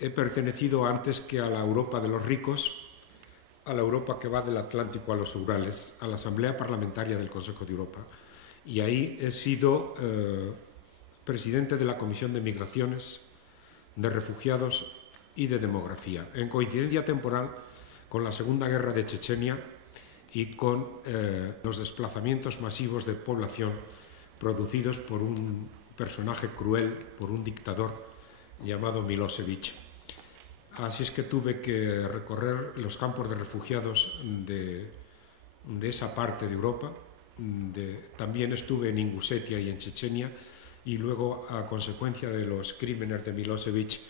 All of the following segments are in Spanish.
he pertenecido antes que a la Europa de los ricos, a la Europa que va del Atlántico a los Urales, a la Asamblea Parlamentaria del Consejo de Europa. Y ahí he sido presidente de la Comisión de Migraciones, de Refugiados y de Demografía, en coincidencia temporal con la Segunda Guerra de Chechenia y con los desplazamientos masivos de población producidos por un personaje cruel, por un dictador llamado Milosevic. Así es que tuve que recorrer los campos de refugiados de esa parte de Europa. También estuve en Ingusetia y en Chechenia, y luego, a consecuencia de los crímenes de Milosevic,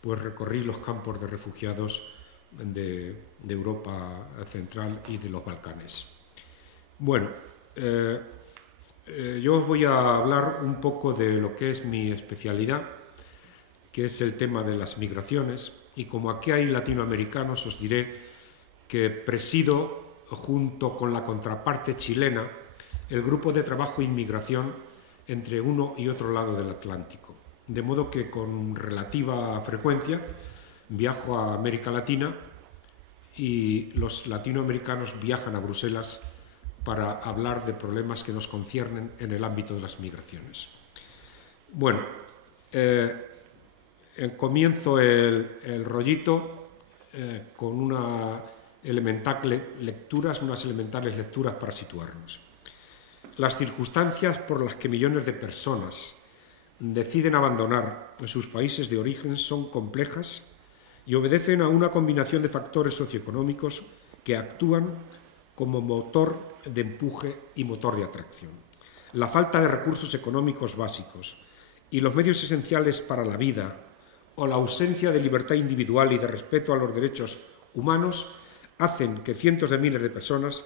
pues recorrí los campos de refugiados de Europa Central y de los Balcanes. Bueno, yo os voy a hablar un poco de lo que es mi especialidad, que es el tema de las migraciones, y como aquí hay latinoamericanos, os diré que presido, junto con la contraparte chilena, el grupo de trabajo e inmigración entre uno y otro lado del Atlántico. De modo que con relativa frecuencia viajo a América Latina y los latinoamericanos viajan a Bruselas para hablar de problemas que nos conciernen en el ámbito de las migraciones. Bueno, comienzo el rollito con unas elementales lecturas para situarnos. Las circunstancias por las que millones de personas deciden abandonar sus países de origen son complejas y obedecen a una combinación de factores socioeconómicos que actúan como motor de empuje y motor de atracción. La falta de recursos económicos básicos y los medios esenciales para la vida, o la ausencia de libertad individual y de respeto a los derechos humanos, hacen que cientos de miles de personas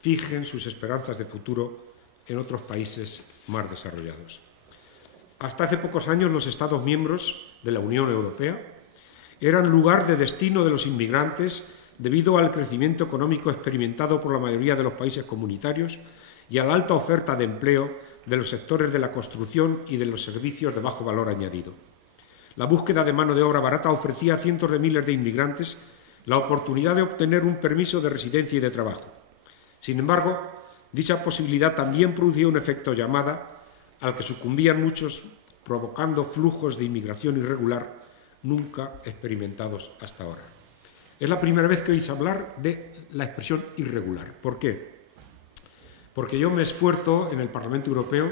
fijen sus esperanzas de futuro en otros países más desarrollados. Hasta hace pocos años los Estados miembros de la Unión Europea eran lugar de destino de los inmigrantes debido al crecimiento económico experimentado por la mayoría de los países comunitarios y a la alta oferta de empleo de los sectores de la construcción y de los servicios de bajo valor añadido. La búsqueda de mano de obra barata ofrecía a cientos de miles de inmigrantes la oportunidad de obtener un permiso de residencia y de trabajo. Sin embargo, dicha posibilidad también producía un efecto llamada al que sucumbían muchos, provocando flujos de inmigración irregular nunca experimentados hasta ahora. Es la primera vez que oís hablar de la expresión irregular. ¿Por qué? Porque yo me esfuerzo en el Parlamento Europeo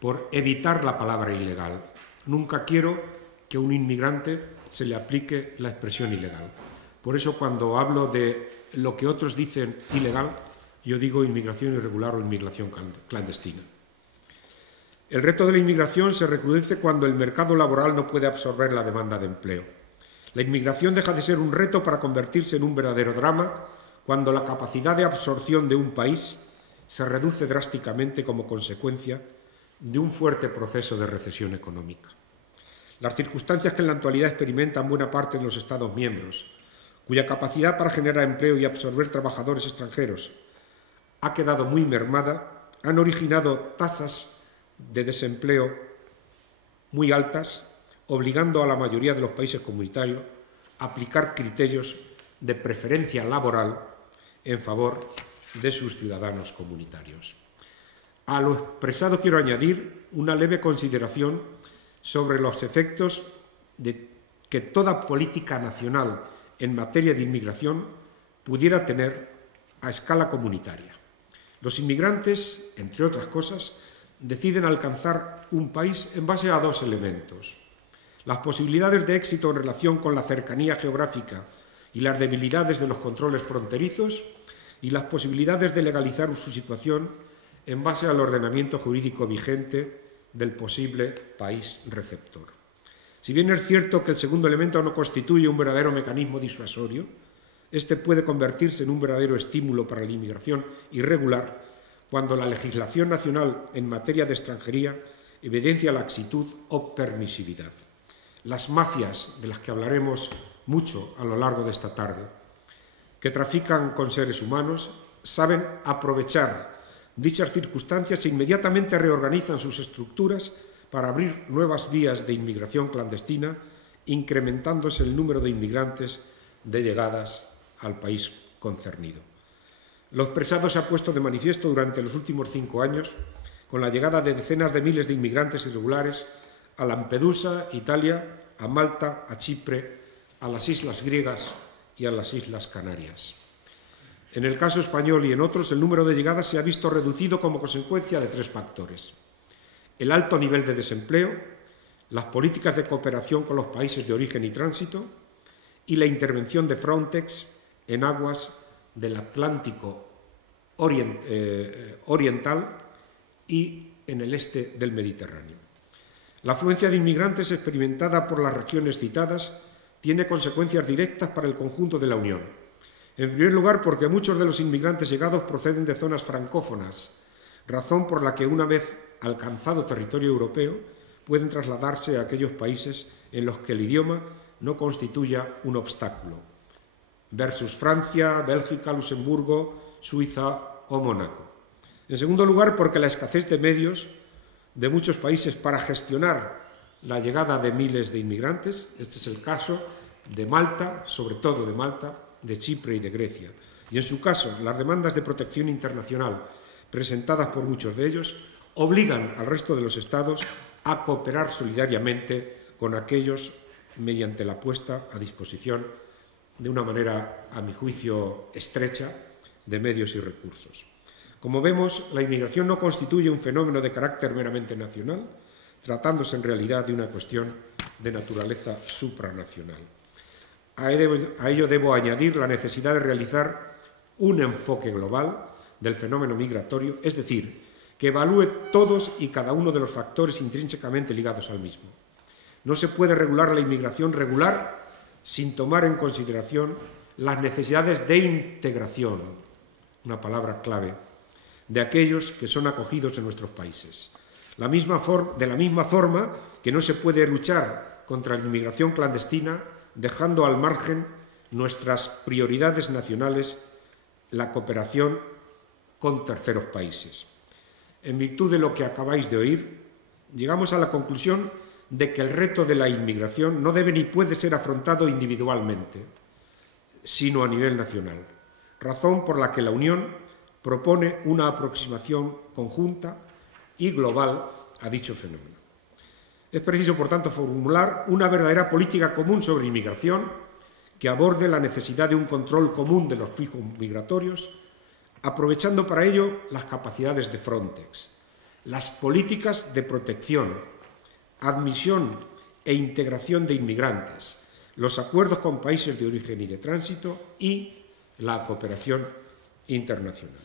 por evitar la palabra ilegal. Nunca quiero que a un inmigrante se le aplique la expresión ilegal. Por eso, cuando hablo de lo que otros dicen ilegal, yo digo inmigración irregular o inmigración clandestina. El reto de la inmigración se recrudece cuando el mercado laboral no puede absorber la demanda de empleo. La inmigración deja de ser un reto para convertirse en un verdadero drama cuando la capacidad de absorción de un país se reduce drásticamente como consecuencia de un fuerte proceso de recesión económica. Las circunstancias que en la actualidad experimentan buena parte de los Estados miembros, cuya capacidad para generar empleo y absorber trabajadores extranjeros ha quedado muy mermada, han originado tasas de desempleo muy altas, obligando a la mayoría de los países comunitarios a aplicar criterios de preferencia laboral en favor de sus ciudadanos comunitarios. A lo expresado quiero añadir una leve consideración sobre los efectos que toda política nacional en materia de inmigración pudiera tener a escala comunitaria. Los inmigrantes, entre otras cosas, deciden alcanzar un país en base a dos elementos: las posibilidades de éxito en relación con la cercanía geográfica y las debilidades de los controles fronterizos, y las posibilidades de legalizar su situación en base al ordenamiento jurídico vigente del posible país receptor. Si bien es cierto que el segundo elemento no constituye un verdadero mecanismo disuasorio, este puede convertirse en un verdadero estímulo para la inmigración irregular cuando la legislación nacional en materia de extranjería evidencia laxitud o permisividad. Las mafias, de las que hablaremos mucho a lo largo de esta tarde, que trafican con seres humanos, saben aprovechar dichas circunstancias e inmediatamente reorganizan sus estructuras para abrir nuevas vías de inmigración clandestina incrementándose el número de inmigrantes de llegadas al país concernido. Lo expresado se ha puesto de manifiesto durante los últimos 5 años con la llegada de decenas de miles de inmigrantes irregulares a Lampedusa, Italia, a Malta, a Chipre, a las islas griegas y a las islas Canarias. En el caso español y en otros, el número de llegadas se ha visto reducido como consecuencia de 3 factores: el alto nivel de desempleo, las políticas de cooperación con los países de origen y tránsito y la intervención de Frontex en aguas del Atlántico oriental y en el este del Mediterráneo. La afluencia de inmigrantes experimentada por las regiones citadas tiene consecuencias directas para el conjunto de la Unión. En primer lugar, porque muchos de los inmigrantes llegados proceden de zonas francófonas, razón por la que, una vez alcanzado territorio europeo, pueden trasladarse a aquellos países en los que el idioma no constituya un obstáculo, versus Francia, Bélgica, Luxemburgo, Suiza o Mónaco. En segundo lugar, porque la escasez de medios de muchos países para gestionar la llegada de miles de inmigrantes, este es el caso de Malta, sobre todo de Malta, de Chipre y de Grecia, y en su caso las demandas de protección internacional presentadas por muchos de ellos obligan al resto de los Estados a cooperar solidariamente con aquellos mediante la puesta a disposición de una manera, a mi juicio, estrecha de medios y recursos. Como vemos, la inmigración no constituye un fenómeno de carácter meramente nacional, tratándose en realidad de una cuestión de naturaleza supranacional. A ello debo añadir la necesidad de realizar un enfoque global del fenómeno migratorio, es decir, que evalúe todos y cada uno de los factores intrínsecamente ligados al mismo. No se puede regular la inmigración regular sin tomar en consideración las necesidades de integración, una palabra clave, de aquellos que son acogidos en nuestros países. De la misma forma que no se puede luchar contra la inmigración clandestina dejando al margen nuestras prioridades nacionales, la cooperación con terceros países. En virtud de lo que acabáis de oír, llegamos a la conclusión de que el reto de la inmigración no debe ni puede ser afrontado individualmente, sino a nivel nacional, razón por la que la Unión propone una aproximación conjunta y global a dicho fenómeno. Es preciso, por tanto, formular una verdadera política común sobre inmigración que aborde la necesidad de un control común de los flujos migratorios, aprovechando para ello las capacidades de Frontex, las políticas de protección, admisión e integración de inmigrantes, los acuerdos con países de origen y de tránsito y la cooperación internacional.